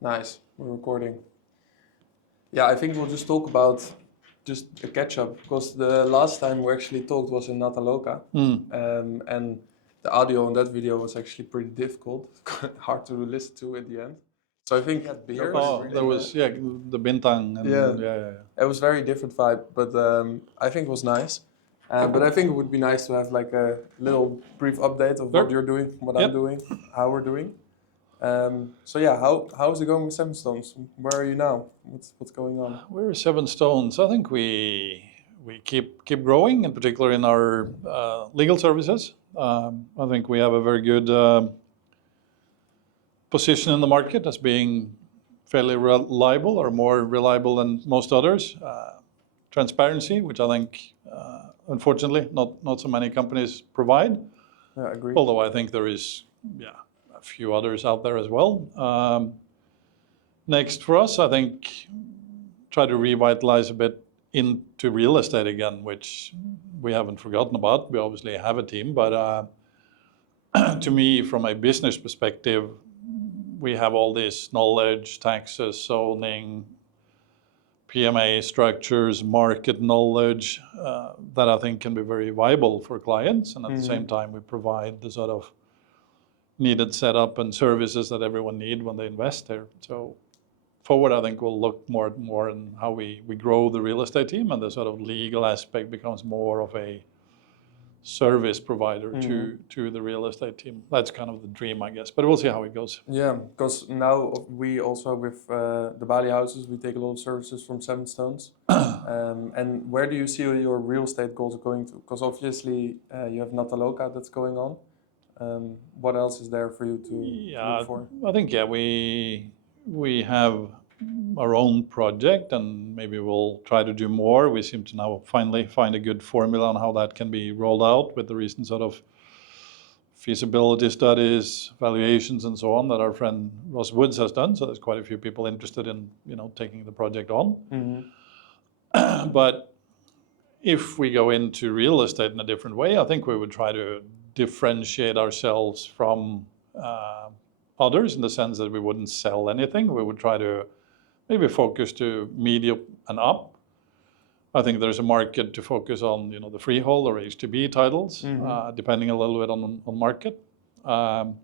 Nice. We're recording. Yeah, I think we'll just talk about just a catch up because the last time we actually talked was in Nataloka, and the audio on that video was actually pretty difficult, hard to listen to at the end. So I think at beer. There was the bintang. And, yeah. It was very different vibe, but I think it was nice. But I think it would be nice to have like a little brief update of what you're doing, what I'm doing, how we're doing. So yeah, how's it going with SevenStones? Where are you now? What's going on? We're SevenStones. I think we keep growing, in particular in our legal services. I think we have a very good position in the market as being fairly reliable, or more reliable than most others. Transparency, which I think unfortunately not so many companies provide. Yeah, I agree. Although I think there is a few others out there as well. Next for us, I think, try to revitalize a bit into real estate again, which we haven't forgotten about. We obviously have a team, but to me, from a business perspective, we have all this knowledge, taxes, zoning, PMA structures, market knowledge that I think can be very viable for clients. And at the same time, we provide the sort of needed setup and services that everyone need when they invest there. So forward, I think we'll look more and more in how we grow the real estate team, and the sort of legal aspect becomes more of a service provider to the real estate team. That's kind of the dream, I guess, but we'll see how it goes. Yeah, because now we also with TheBaliHouses, we take a lot of services from SevenStones. And where do you see your real estate goals are going to? Because obviously you have Nataloka that's going on. What else is there for you to look for? I think we have our own project, and maybe we'll try to do more. We seem to now finally find a good formula on how that can be rolled out with the recent sort of feasibility studies, valuations, and so on that our friend Ross Woods has done. So there's quite a few people interested in taking the project on. But if we go into real estate in a different way, I think we would try to differentiate ourselves from others in the sense that we wouldn't sell anything. We would try to maybe focus to medium and up. I think there's a market to focus on, the freehold or HTB titles, depending a little bit on market. So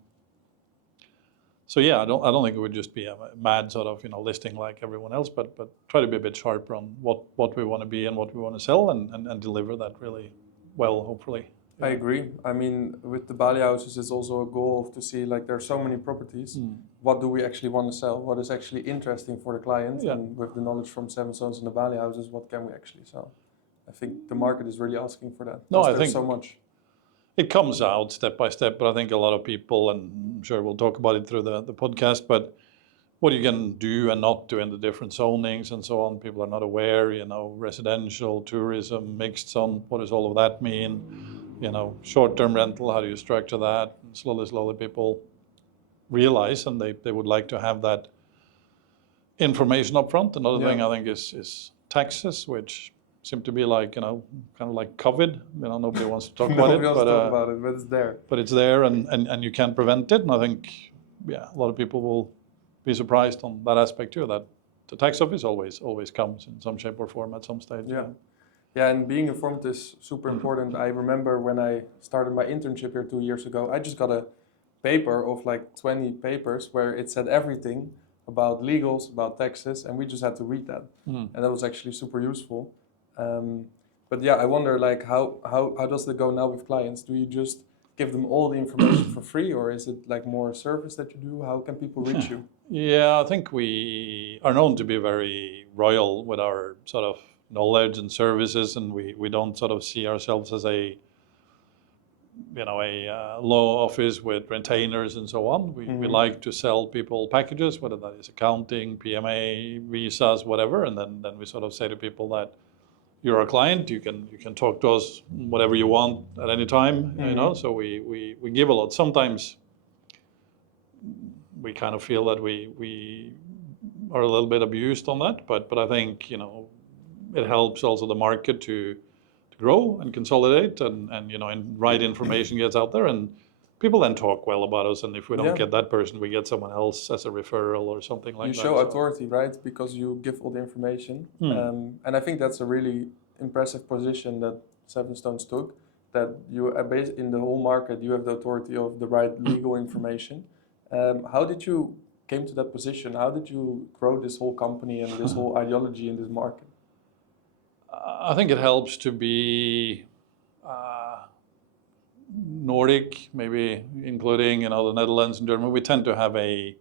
yeah, I don't think it would just be a mad sort of listing like everyone else, but try to be a bit sharper on what we want to be and what we want to sell, and deliver that really well, hopefully. I agree. I mean, with the TheBaliHouses, it's also a goal to see like there are so many properties. What do we actually want to sell? What is actually interesting for the client? And with the knowledge from SevenStones and the TheBaliHouses, what can we actually sell? I think the market is really asking for that. No, I think so much. It comes out step by step, but I think a lot of people, and I'm sure we'll talk about it through the podcast, but what you can do and not do in the different zonings and so on, people are not aware, residential, tourism, mixed zone, what does all of that mean? Short-term rental, how do you structure that? And slowly people realize, and they would like to have that information up front. Another thing I think is taxes, which seem to be like, kind of like COVID. Nobody wants to talk about it. Nobody wants to talk about it, but it's there. But it's there, and you can't prevent it. And I think, a lot of people will be surprised on that aspect too, that the tax office always comes in some shape or form at some stage. Yeah, and being informed is super important. I remember when I started my internship here 2 years ago, I just got a paper of like 20 papers where it said everything about legals, about taxes, and we just had to read that. And that was actually super useful. But yeah, I wonder like how does it go now with clients? Do you just give them all the information for free, or is it like more a service that you do? How can people reach you? Yeah, I think we are known to be very royal with our sort of knowledge and services, and we don't sort of see ourselves as a law office with retainers and so on. We like to sell people packages, whether that is accounting, PMA, visas, whatever, and then we sort of say to people that you're a client, you can talk to us whatever you want at any time, so we give a lot. Sometimes we kind of feel that we are a little bit abused on that, but I think it helps also the market to grow and consolidate, and right information gets out there, and people then talk well about us, and if we don't Yeah. get that person, we get someone else as a referral or something like You that. show So- authority, right? Because you give all the information. Mm. And I think that's a really impressive position that SevenStones took, that you are based in the whole market, you have the authority of the right legal information. How did you came to that position? How did you grow this whole company and this whole ideology in this market? I think it helps to be Nordic, maybe including the Netherlands and Germany. We tend to have a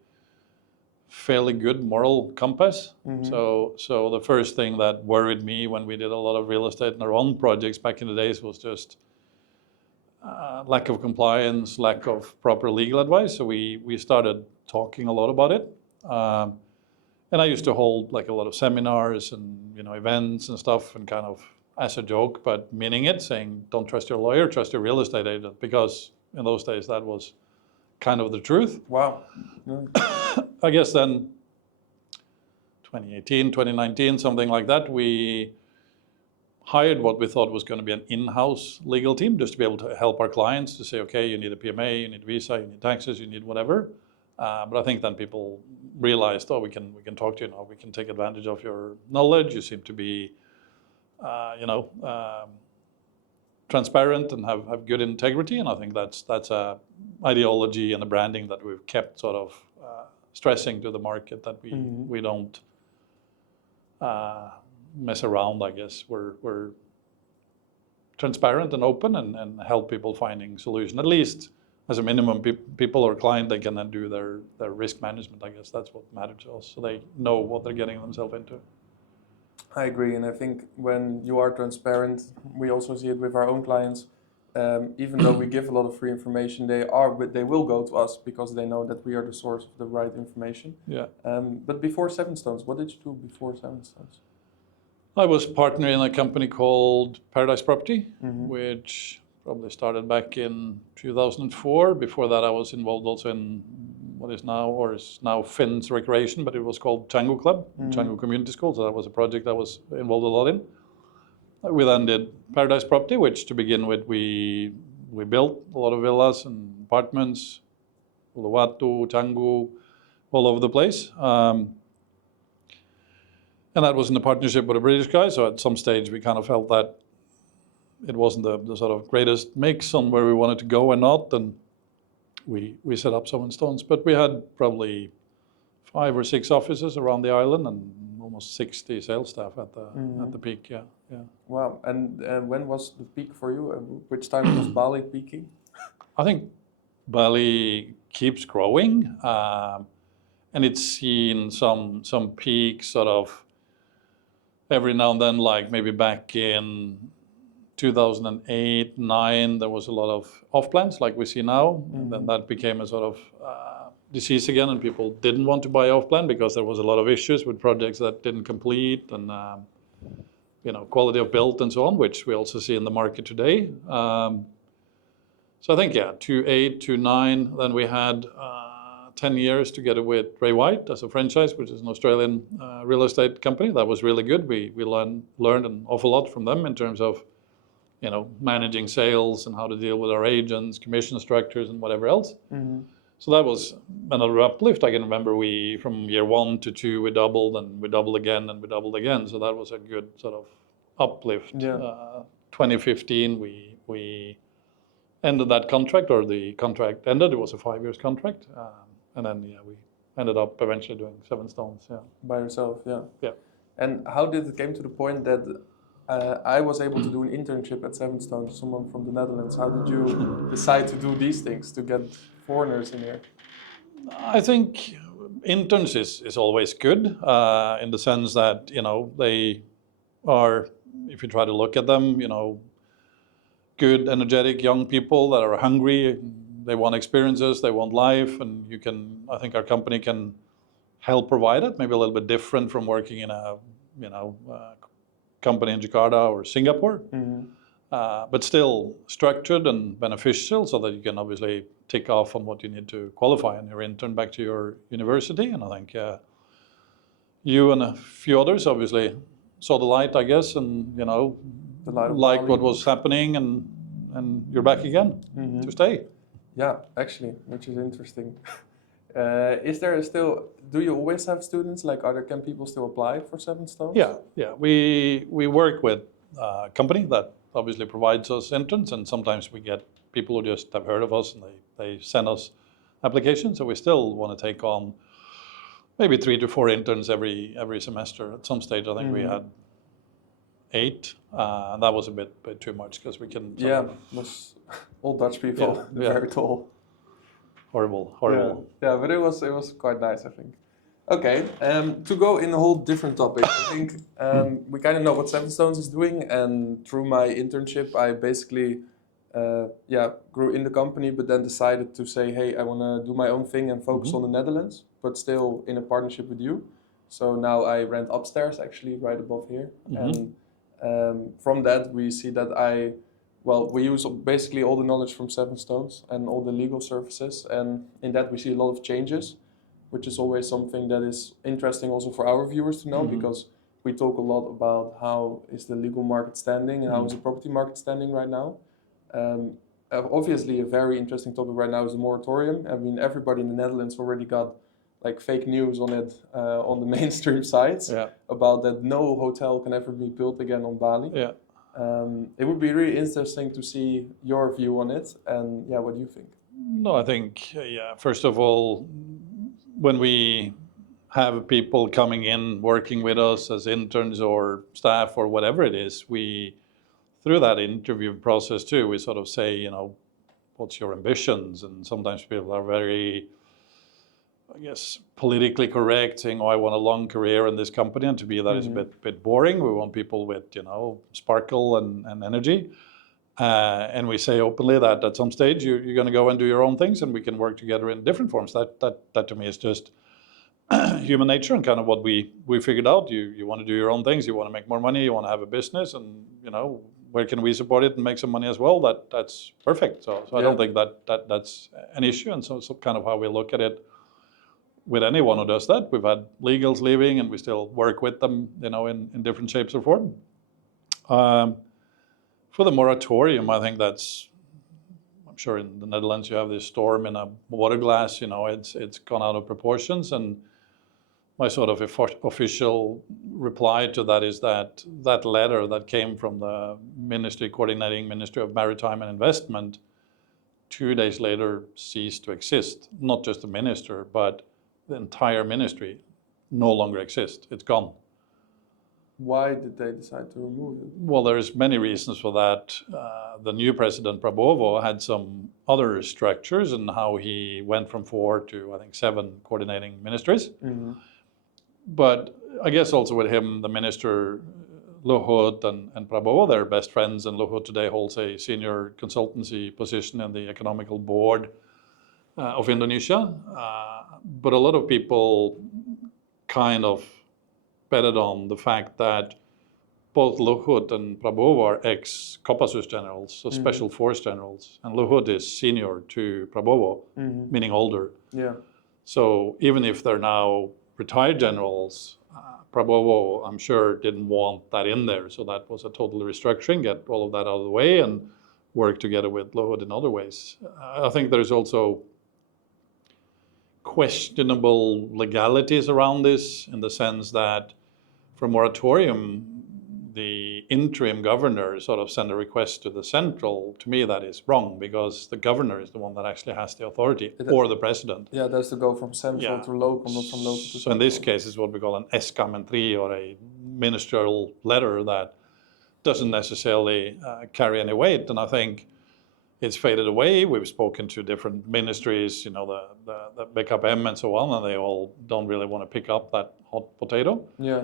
fairly good moral compass. Mhm. So the first thing that worried me when we did a lot of real estate in our own projects back in the days was just lack of compliance, lack of proper legal advice. So we started talking a lot about it. And I used to hold like a lot of seminars and events and stuff, and kind of as a joke, but meaning it, saying don't trust your lawyer, trust your real estate agent, because in those days that was kind of the truth. Wow. Yeah. I guess then 2018, 2019, something like that, we hired what we thought was going to be an in-house legal team, just to be able to help our clients to say, okay, you need a PMA, you need visa, you need taxes, you need whatever. But I think then people realized, oh, we can talk to you now, we can take advantage of your knowledge, you seem to be, transparent and have good integrity, and I think that's a ideology and a branding that we've kept sort of stressing to the market, that we don't mess around. I guess we're transparent and open and help people finding solution. At least as a minimum, people or client, they can then do their risk management. I guess that's what matters to us, so they know what they're getting themselves into. I agree, and I think when you are transparent, we also see it with our own clients. Even though we give a lot of free information, they will go to us because they know that we are the source of the right information. Yeah. But before SevenStones, what did you do before SevenStones? I was partner in a company called Paradise Property, Mhm. which probably started back in 2004. Before that, I was involved also in what is now Finn's Recreation, but it was called Tango Club, Tango Community School. So that was a project I was involved a lot in. We then did Paradise Property, which to begin with, we built a lot of villas and apartments, Uluwatu, Tango, all over the place. And that was in a partnership with a British guy. So at some stage, we kind of felt that it wasn't the sort of greatest mix on where we wanted to go and not. And we set up SevenStones. But we had probably 5 or 6 offices around the island and almost 60 sales staff at the peak. Yeah. Wow, and when was the peak for you? Which time was Bali peaking? I think Bali keeps growing, and it's seen some peaks sort of every now and then, like maybe back in 2008, 2009, there was a lot of off-plans like we see now. And then that became a sort of disease again, and people didn't want to buy off-plan because there was a lot of issues with projects that didn't complete, and quality of built and so on, which we also see in the market today. So I think, 2008, 2009, then we had 10 years together with Ray White as a franchise, which is an Australian real estate company. That was really good. We learned an awful lot from them in terms of managing sales and how to deal with our agents, commission structures, and whatever else. So that was another uplift. I can remember from year 1 to 2, we doubled, and we doubled again, and we doubled again. So that was a good sort of uplift. Yeah. 2015, we ended that contract, or the contract ended. It was a 5-year contract. And then, we ended up eventually doing SevenStones. Yeah. By yourself, yeah. Yeah. And how did it came to the point that I was able to do an internship at SevenStones, someone from the Netherlands? How did you decide to do these things, to get foreigners in here? I think interns is always good, in the sense that, they are, if you try to look at them, good, energetic young people that are hungry. They want experiences, they want life, and I think our company can help provide it. Maybe a little bit different from working in a, company in Jakarta or Singapore, but still structured and beneficial, so that you can obviously tick off on what you need to qualify in your intern back to your university. And I think you and a few others obviously saw the light, I guess, and The light of liked Bali. what was happening, and you're back again to stay. Yeah, actually, which is interesting. Is there still? Do you always have students? Like, can people still apply for Seven Stones? Yeah. We work with a company that obviously provides us interns, and sometimes we get people who just have heard of us and they send us applications. So we still want to take on maybe 3 to 4 interns every semester. At some stage, I think we had 8, and that was a bit too much because we can. Yeah, was all Dutch people, very tall. Horrible. Yeah, but it was quite nice, I think. Okay, to go in a whole different topic, I think we kind of know what Seven Stones is doing, and through my internship, I basically grew in the company, but then decided to say, hey, I want to do my own thing and focus on the Netherlands, but still in a partnership with you. So now I rent upstairs, actually, right above here, and from that we see that we use basically all the knowledge from Seven Stones and all the legal services, and in that we see a lot of changes, which is always something that is interesting also for our viewers to know, because we talk a lot about how is the legal market standing and how is the property market standing right now. Obviously, a very interesting topic right now is the moratorium. I mean, everybody in the Netherlands already got like fake news on it on the mainstream sites about that no hotel can ever be built again on Bali. Yeah. It would be really interesting to see your view on it, and what do you think? No, I think, first of all, when we have people coming in working with us as interns or staff or whatever it is, through that interview process too, we sort of say, what's your ambitions? And sometimes people are very, I guess, politically correct, saying, I want a long career in this company, and to me that is a bit boring. We want people with, sparkle and energy. And we say openly that at some stage you're going to go and do your own things, and we can work together in different forms. That to me is just human nature and kind of what we figured out. You want to do your own things, you want to make more money, you want to have a business, and where can we support it and make some money as well? That's perfect. So I don't think that's an issue, and so kind of how we look at it with anyone who does that. We've had legals leaving, and we still work with them, in different shapes or form. For the moratorium, I think I'm sure in the Netherlands you have this storm in a water glass, it's gone out of proportions. And my sort of official reply to that is that letter that came from the coordinating Ministry of Maritime and Investment 2 days later ceased to exist. Not just the minister, but the entire ministry no longer exists. It's gone. Why did they decide to remove it? Well, there's many reasons for that. The new president, Prabowo, had some other structures in how he went from 4 to, I think, 7 coordinating ministries. But I guess also with him, the minister, Luhut and Prabowo, they're best friends, and Luhut today holds a senior consultancy position in the economical board of Indonesia. But a lot of people kind of betted on the fact that both Luhut and Prabowo are ex-Kopassus generals, so special force generals, and Luhut is senior to Prabowo, meaning older. Yeah. So even if they're now retired generals, Prabowo, I'm sure, didn't want that in there, so that was a total restructuring, get all of that out of the way, and work together with Luhut in other ways. I think there's also questionable legalities around this, in the sense that for moratorium, the interim governor sort of sent a request to the central. To me, that is wrong, because the governor is the one that actually has the authority, or the president. Yeah, that's to go from central to local, not from local to central. So in this case, it's what we call an escamentry, or a ministerial letter that doesn't necessarily carry any weight. And I think it's faded away. We've spoken to different ministries, the BKPM and so on, and they all don't really want to pick up that hot potato. Yeah.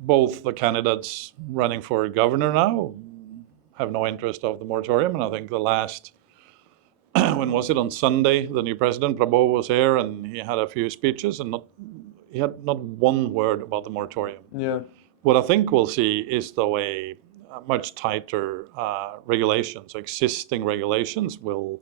Both the candidates running for governor now have no interest of the moratorium, and I think the last, when was it, on Sunday, the new president, Prabowo, was here, and he had a few speeches, and he had not one word about the moratorium. Yeah. What I think we'll see is, though, a much tighter regulations. Existing regulations will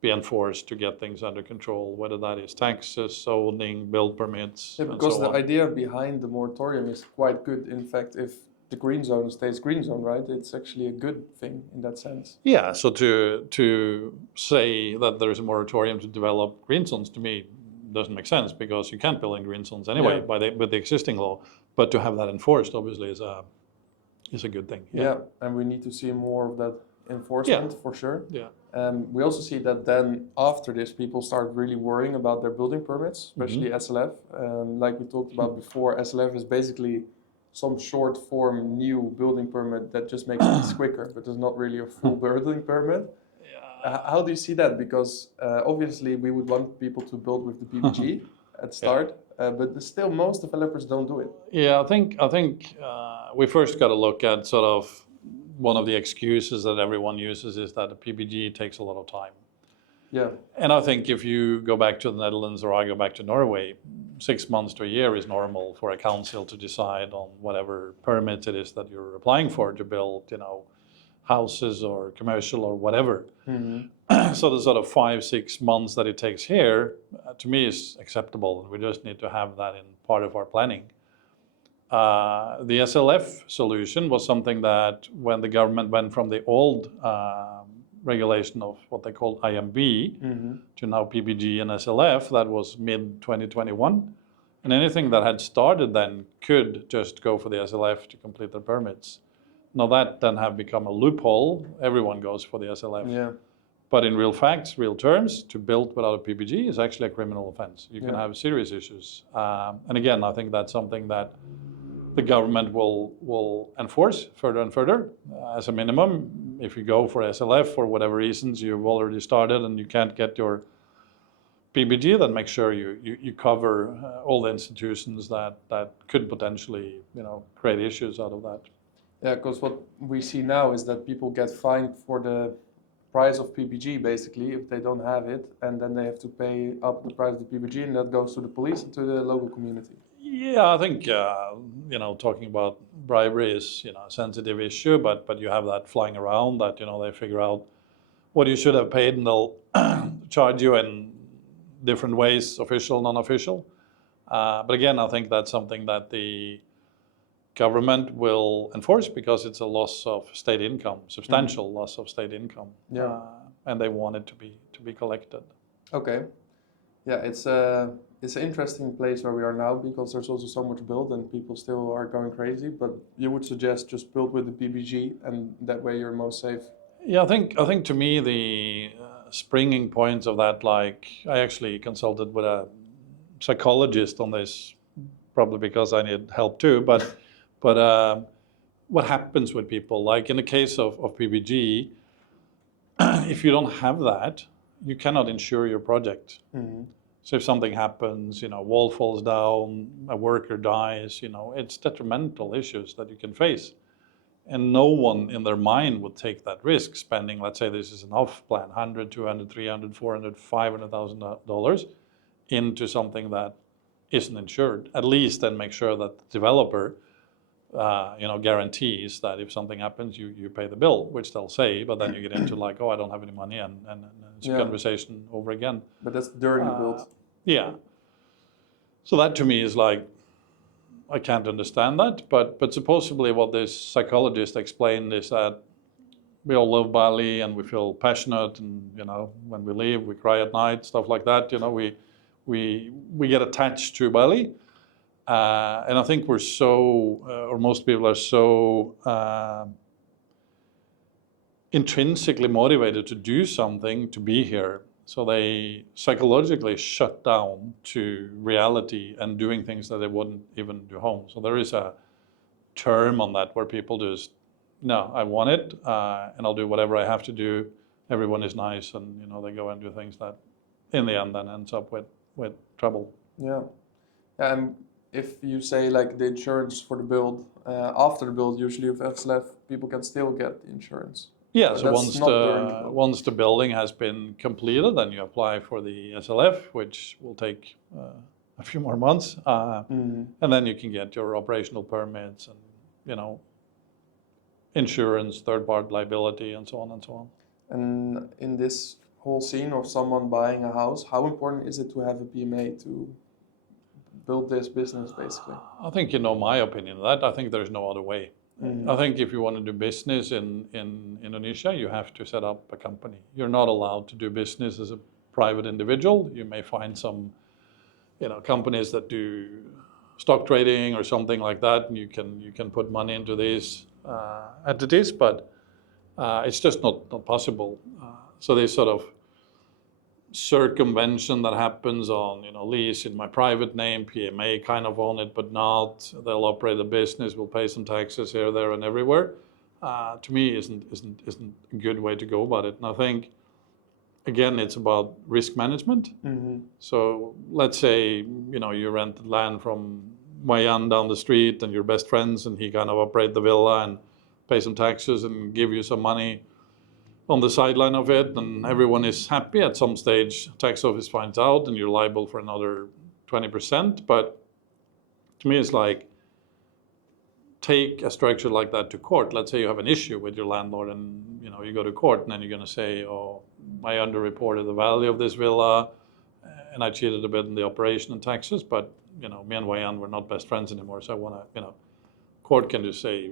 be enforced to get things under control, whether that is taxes, zoning, build permits, Yeah, because and so the on. idea behind the moratorium is quite good. In fact, if the green zone stays green zone, right? It's actually a good thing in that sense. Yeah, so to say that there's a moratorium to develop green zones, to me, doesn't make sense, because you can't build in green zones anyway with the existing law. But to have that enforced, obviously, is a good thing. Yeah, and we need to see more of that enforcement for sure. Yeah. We also see that then after this, people start really worrying about their building permits, especially SLF. Like we talked about before, SLF is basically some short form new building permit that just makes things quicker, but it's not really a full building permit. How do you see that? Because obviously we would want people to build with the PBG at start, but still most developers don't do it. Yeah, I think we first got to look at sort of one of the excuses that everyone uses is that the PBG takes a lot of time. Yeah. And I think if you go back to the Netherlands or I go back to Norway, 6 months to a year is normal for a council to decide on whatever permit it is that you're applying for to build, houses or commercial or whatever. So the sort of 5-6 months that it takes here, to me, is acceptable. We just need to have that in part of our planning. The SLF solution was something that when the government went from the old regulation of what they called IMB to now PBG and SLF, that was mid-2021. And anything that had started then could just go for the SLF to complete their permits. Now that then have become a loophole. Everyone goes for the SLF. Yeah. But in real facts, real terms, to build without a PBG is actually a criminal offense. You can have serious issues. And again, I think that's something that the government will enforce further and further. As a minimum, if you go for SLF for whatever reasons, you've already started and you can't get your PBG, then make sure you cover all the institutions that could potentially create issues out of that. Yeah, because what we see now is that people get fined for the price of PBG basically if they don't have it, and then they have to pay up the price of the PBG, and that goes to the police and to the local community. Yeah, I think talking about bribery is a sensitive issue, but you have that flying around that they figure out what you should have paid and they'll charge you in different ways, official, non-official. But again, I think that's something that the government will enforce because it's a loss of state income, substantial loss of state income, and they want it to be collected. Okay, yeah, it's an interesting place where we are now because there's also so much built and people still are going crazy. But you would suggest just build with the PBG, and that way you're most safe. Yeah, I think to me the springing points of that, like I actually consulted with a psychologist on this, probably because I need help too, but what happens with people, like in the case of PBG, if you don't have that, you cannot insure your project. So if something happens, wall falls down, a worker dies, it's detrimental issues that you can face. And no one in their mind would take that risk, spending, let's say this is an off plan, $100, $200, $300, $400, $500,000 into something that isn't insured. At least then make sure that the developer guarantees that if something happens, you pay the bill, which they'll say, but then you get into like, oh, I don't have any money, and it's a conversation over again. But that's during the build. Yeah. So that to me is like, I can't understand that, but supposedly what this psychologist explained is that we all love Bali and we feel passionate, and when we leave we cry at night, stuff like that. We get attached to Bali, and I think we're so, or most people are so intrinsically motivated to do something to be here. So they psychologically shut down to reality and doing things that they wouldn't even do home. So there is a term on that where people just, no, I want it, and I'll do whatever I have to do. Everyone is nice, and they go and do things that, in the end, then ends up with trouble. Yeah, and if you say like the insurance for the build, after the build, usually with SLF, people can still get the insurance. Yeah, so once the building has been completed, then you apply for the SLF, which will take a few more months, and then you can get your operational permits and insurance, third-party liability, and so on and so on. And in this whole scene of someone buying a house, how important is it to have a PMA to build this business, basically? I think my opinion of that. I think there's no other way. I think if you want to do business in Indonesia, you have to set up a company. You're not allowed to do business as a private individual. You may find some, companies that do stock trading or something like that, and you can put money into these entities, but it's just not possible. So this sort of circumvention that happens on lease in my private name, PMA kind of own it but not, they'll operate a business, will pay some taxes here, there and everywhere, to me isn't a good way to go about it. And I think again it's about risk management. So let's say you rented land from Wayan down the street and you're best friends, and he kind of operate the villa and pay some taxes and give you some money on the sideline of it, and everyone is happy. At some stage, tax office finds out and you're liable for another 20%. But to me, it's like, take a structure like that to court. Let's say you have an issue with your landlord and you go to court, and then you're going to say, oh, I underreported the value of this villa and I cheated a bit in the operation and taxes, but me and Wayan were not best friends anymore, so I want to, court can just say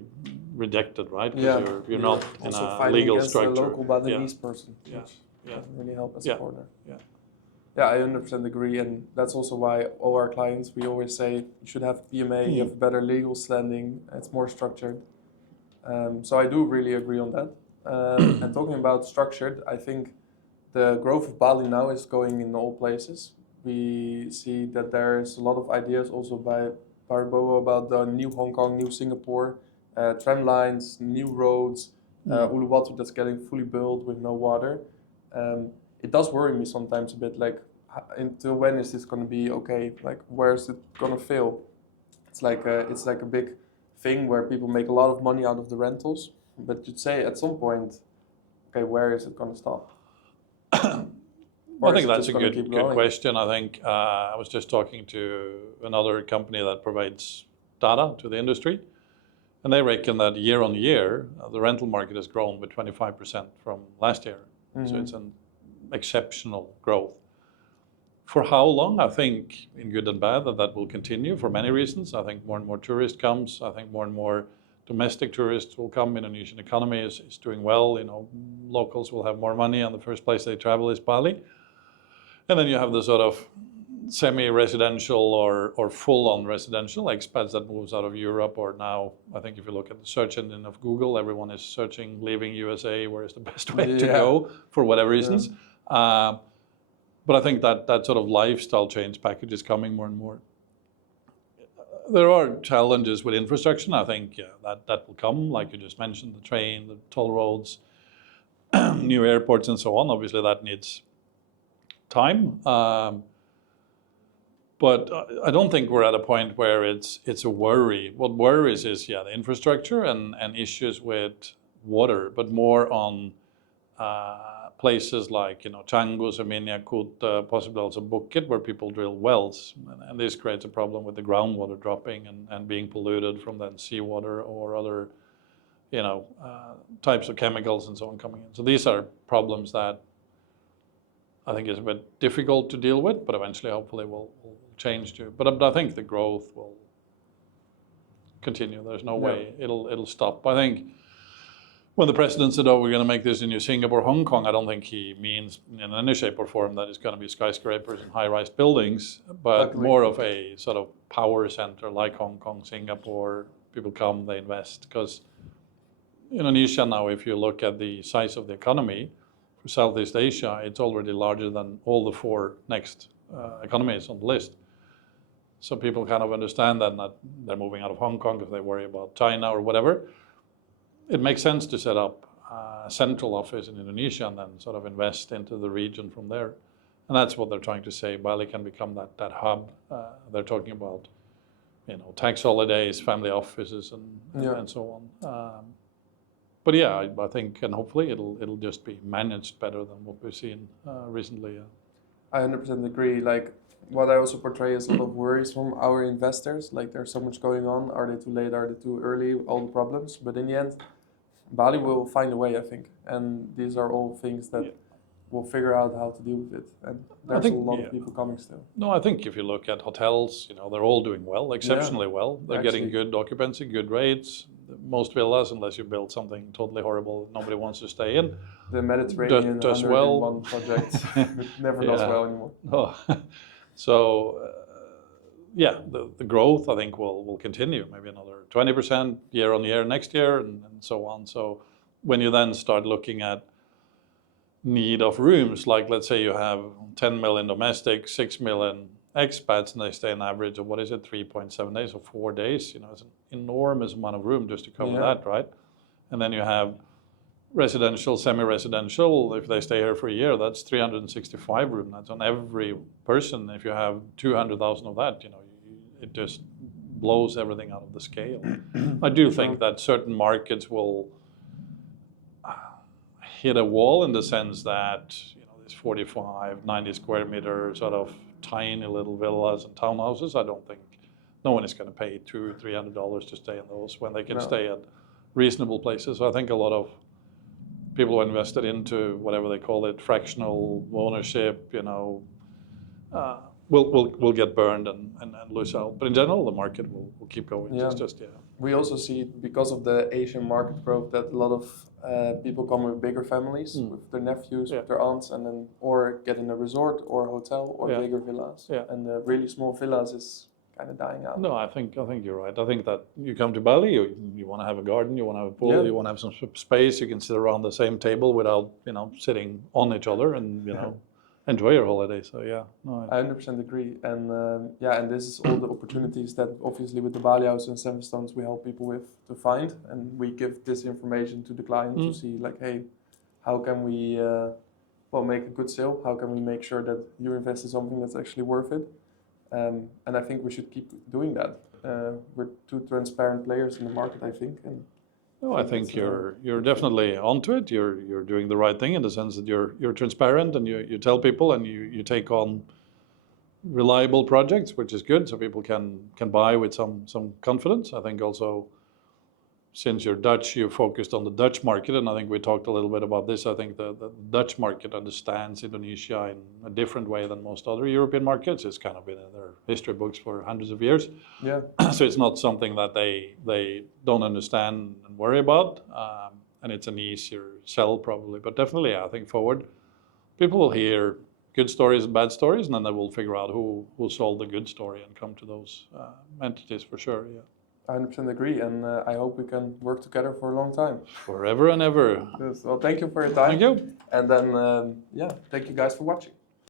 rejected, right? Because you're not in a legal structure. Also local Balinese person, which doesn't really help as a foreigner. Yeah, I 100% agree, and that's also why all our clients, we always say you should have PMA, you have a better legal standing, it's more structured. So I do really agree on that. And talking about structured, I think the growth of Bali now is going in all places. We see that there's a lot of ideas also by Parbowo about the new Hong Kong, new Singapore, tram lines, new roads, Uluwatu that's getting fully built with no water. It does worry me sometimes a bit, like until when is this going to be okay? Like where is it going to fail? It's like a big thing where people make a lot of money out of the rentals, but you'd say at some point, okay, where is it going to stop? I think that's a good question. I think I was just talking to another company that provides data to the industry, and they reckon that year on year, the rental market has grown with 25% from last year. So it's an exceptional growth. For how long? I think in good and bad that will continue for many reasons. I think more and more tourists comes. I think more and more domestic tourists will come. Indonesian economy is doing well. Locals will have more money, and the first place they travel is Bali. And then you have the sort of semi-residential or full-on residential expats that moves out of Europe, or now, I think if you look at the search engine of Google, everyone is searching leaving USA, where is the best way to go for whatever reasons. But I think that sort of lifestyle change package is coming more and more. There are challenges with infrastructure, and I think that will come, like you just mentioned, the train, the toll roads, new airports and so on. Obviously that needs time. But I don't think we're at a point where it's a worry. What worries is, the infrastructure and issues with water, but more on places like, Canggu, Seminyak, Kuta, possibly also Bukit, where people drill wells. And this creates a problem with the groundwater dropping and being polluted from then seawater or other, types of chemicals and so on coming in. So these are problems that I think is a bit difficult to deal with, but eventually, hopefully, will change too. But I think the growth will continue. There's no way it'll stop. I think when the president said, "Oh, we're going to make this a new Singapore, Hong Kong," I don't think he means in any shape or form that it's going to be skyscrapers and high-rise buildings, but more of a sort of power center like Hong Kong, Singapore. People come, they invest, because Indonesia now, if you look at the size of the economy, for Southeast Asia, it's already larger than all the 4 next economies on the list. So people kind of understand that they're moving out of Hong Kong because they worry about China or whatever. It makes sense to set up a central office in Indonesia and then sort of invest into the region from there. And that's what they're trying to say. Bali can become that hub. They're talking about, tax holidays, family offices, and so on. But I think, and hopefully it'll just be managed better than what we've seen recently. I 100% agree. Like what I also portray is a lot of worries from our investors. Like there's so much going on. Are they too late? Are they too early? All the problems. But in the end, Bali will find a way, I think. And these are all things that we'll figure out how to deal with it. And there's a lot of people coming still. No, I think if you look at hotels, they're all doing well, exceptionally well. They're getting good occupancy, good rates. most villas, unless you build something totally horrible that nobody wants to stay in, The Mediterranean does 101 project it never does Yeah. well anymore. Oh. So, yeah, the growth I think will continue, maybe another 20% year on year next year, and so on. So when you then start looking at need of rooms, like let's say you have 10 million domestic, 6 million expats, and they stay an average of, what is it, 3.7 days or 4 days, you know, it's an enormous amount of room just to cover Yeah. that, right? And then you have residential, semi-residential, if they stay here for a year, that's 365 room. That's on every person. If you have 200,000 of that, you know, it just blows everything out of the scale. I do think that certain markets will hit a wall in the sense that, you know, these 45, 90 square meter sort of tiny little villas and townhouses, I don't think no one is going to pay $200-300 to stay in those when they can stay at reasonable places. So I think a lot of people who invested into whatever they call it, fractional ownership, you know, will get burned and lose out. But in general, the market will keep going. Yeah. It's just, yeah. We also see, because of the Asian market growth, that a lot of people come with bigger families, with their nephews, with their aunts, and then or get in a resort or a hotel or bigger villas. Yeah. And the really small villas is kind of dying out. No, I think you're right. I think that you come to Bali, you want to have a garden, you want to have a pool, you want to have some space, you can sit around the same table without, you know, sitting on each other, and, you know, enjoy your holiday. So yeah, no, I 100% agree. And and this is all the opportunities that obviously with the BaliHouses and SevenStones we help people with to find, and we give this information to the client to see like, hey, how can we make a good sale? How can we make sure that you invest in something that's actually worth it? And I think we should keep doing that. We're two transparent players in the market, I think. And no, I think you're definitely onto it. You're doing the right thing in the sense that you're transparent, and you tell people, and you take on reliable projects, which is good, so people can buy with some confidence. I think also, since you're Dutch, you focused on the Dutch market, and I think we talked a little bit about this. I think the Dutch market understands Indonesia in a different way than most other European markets. It's kind of been in their history books for hundreds of years. Yeah. So it's not something that they don't understand and worry about, and it's an easier sell probably. But definitely, I think forward, people will hear good stories and bad stories, and then they will figure out who sold the good story and come to those entities for sure. Yeah. I 100% agree, and I hope we can work together for a long time. Forever and ever. Yes, well, thank you for your time. Thank you. And then, thank you guys for watching.